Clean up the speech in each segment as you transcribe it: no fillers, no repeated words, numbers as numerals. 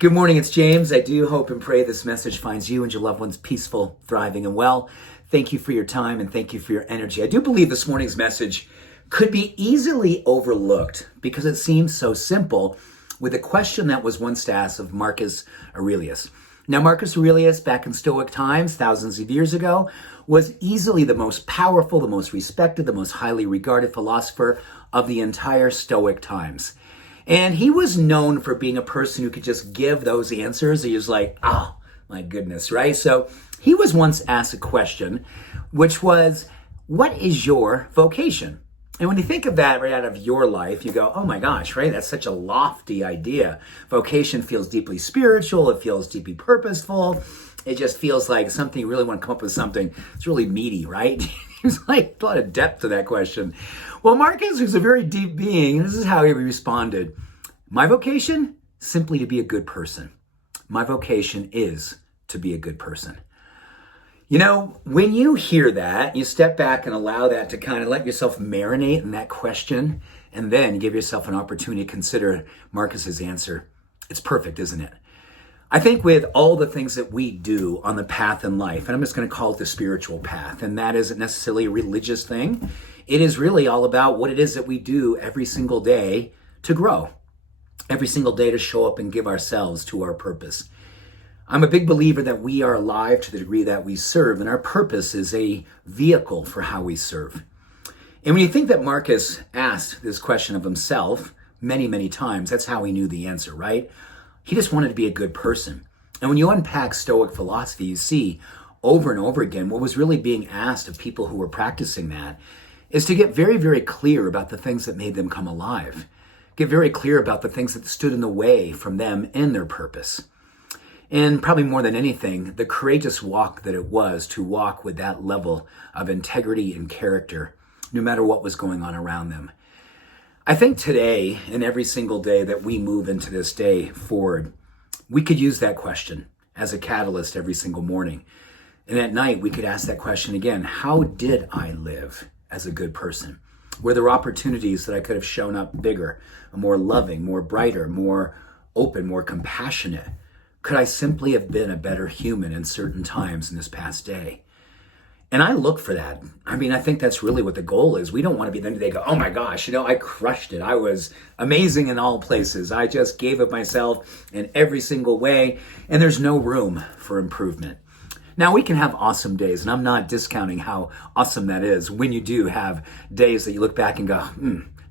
Good morning, it's James. I do hope and pray this message finds you and your loved ones peaceful, thriving, and well. Thank you for your time and thank you for your energy. I do believe this morning's message could be easily overlooked because it seems so simple with a question that was once asked of Marcus Aurelius. Now, Marcus Aurelius, back in Stoic times, thousands of years ago, was easily the most powerful, the most respected, the most highly regarded philosopher of the entire Stoic times. And he was known for being a person who could just give those answers. He was like, oh, my goodness, right? So he was once asked a question, which was, what is your vocation? And when you think of that right out of your life, you go, oh my gosh, right? That's such a lofty idea. Vocation feels deeply spiritual. It feels deeply purposeful. It just feels like something you really want to come up with something. It's really meaty, right? There's like a lot of depth to that question. Well, Marcus, who's a very deep being, this is how he responded. My vocation? Simply to be a good person. My vocation is to be a good person. You know, when you hear that, you step back and allow that to kind of let yourself marinate in that question, and then give yourself an opportunity to consider Marcus's answer. It's perfect, isn't it? I think with all the things that we do on the path in life, and I'm just going to call it the spiritual path, and that isn't necessarily a religious thing. It is really all about what it is that we do every single day to grow, every single day to show up and give ourselves to our purpose. I'm a big believer that we are alive to the degree that we serve, and our purpose is a vehicle for how we serve. And when you think that Marcus asked this question of himself many, many times, that's how he knew the answer, right? He just wanted to be a good person. And when you unpack Stoic philosophy, you see over and over again what was really being asked of people who were practicing that is to get very, very clear about the things that made them come alive. Get very clear about the things that stood in the way from them and their purpose. And probably more than anything, the courageous walk that it was to walk with that level of integrity and character, no matter what was going on around them. I think today and every single day that we move into this day forward, we could use that question as a catalyst every single morning. And at night, we could ask that question again. How did I live as a good person? Were there opportunities that I could have shown up bigger, more loving, more brighter, more open, more compassionate? Could I simply have been a better human in certain times in this past day? And I look for that. I mean, I think that's really what the goal is. We don't want to be the end of the day go, oh my gosh, I crushed it. I was amazing in all places. I just gave of myself in every single way, and there's no room for improvement. Now, we can have awesome days, and I'm not discounting how awesome that is when you do have days that you look back and go,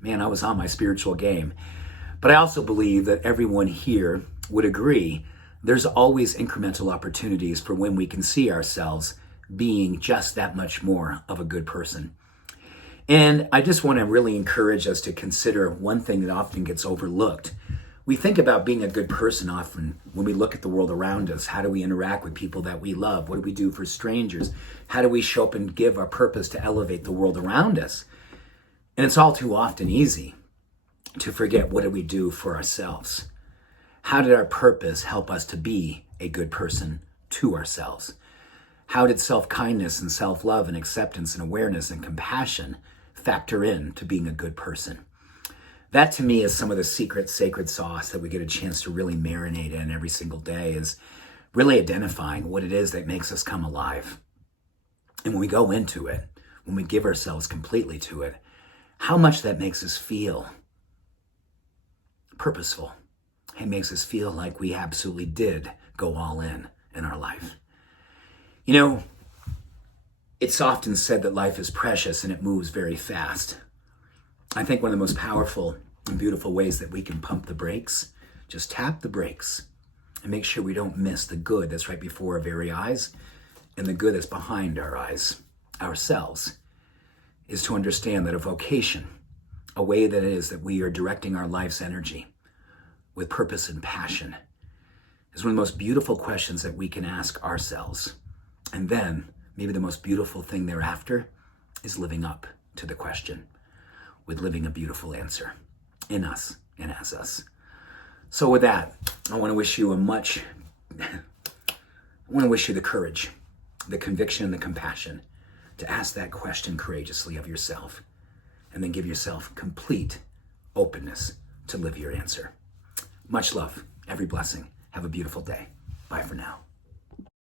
man, I was on my spiritual game. But I also believe that everyone here would agree there's always incremental opportunities for when we can see ourselves being just that much more of a good person. And I just want to really encourage us to consider one thing that often gets overlooked. We think about being a good person often when we look at the world around us. How do we interact with people that we love? What do we do for strangers? How do we show up and give our purpose to elevate the world around us? And it's all too often easy to forget, what do we do for ourselves? How did our purpose help us to be a good person to ourselves? How did self-kindness and self-love and acceptance and awareness and compassion factor in to being a good person? That to me is some of the secret sacred sauce that we get a chance to really marinate in every single day, is really identifying what it is that makes us come alive. And when we go into it, when we give ourselves completely to it, how much that makes us feel purposeful. It makes us feel like we absolutely did go all in our life. You know, it's often said that life is precious and it moves very fast. I think one of the most powerful and beautiful ways that we can pump the brakes, just tap the brakes and make sure we don't miss the good that's right before our very eyes and the good that's behind our eyes, ourselves, is to understand that a vocation, a way that it is that we are directing our life's energy with purpose and passion, is one of the most beautiful questions that we can ask ourselves. And then maybe the most beautiful thing thereafter is living up to the question with living a beautiful answer in us and as us. So with that, I want to wish you the courage, the conviction, and the compassion to ask that question courageously of yourself, and then give yourself complete openness to live your answer. Much love, every blessing, Have a beautiful day. Bye for now.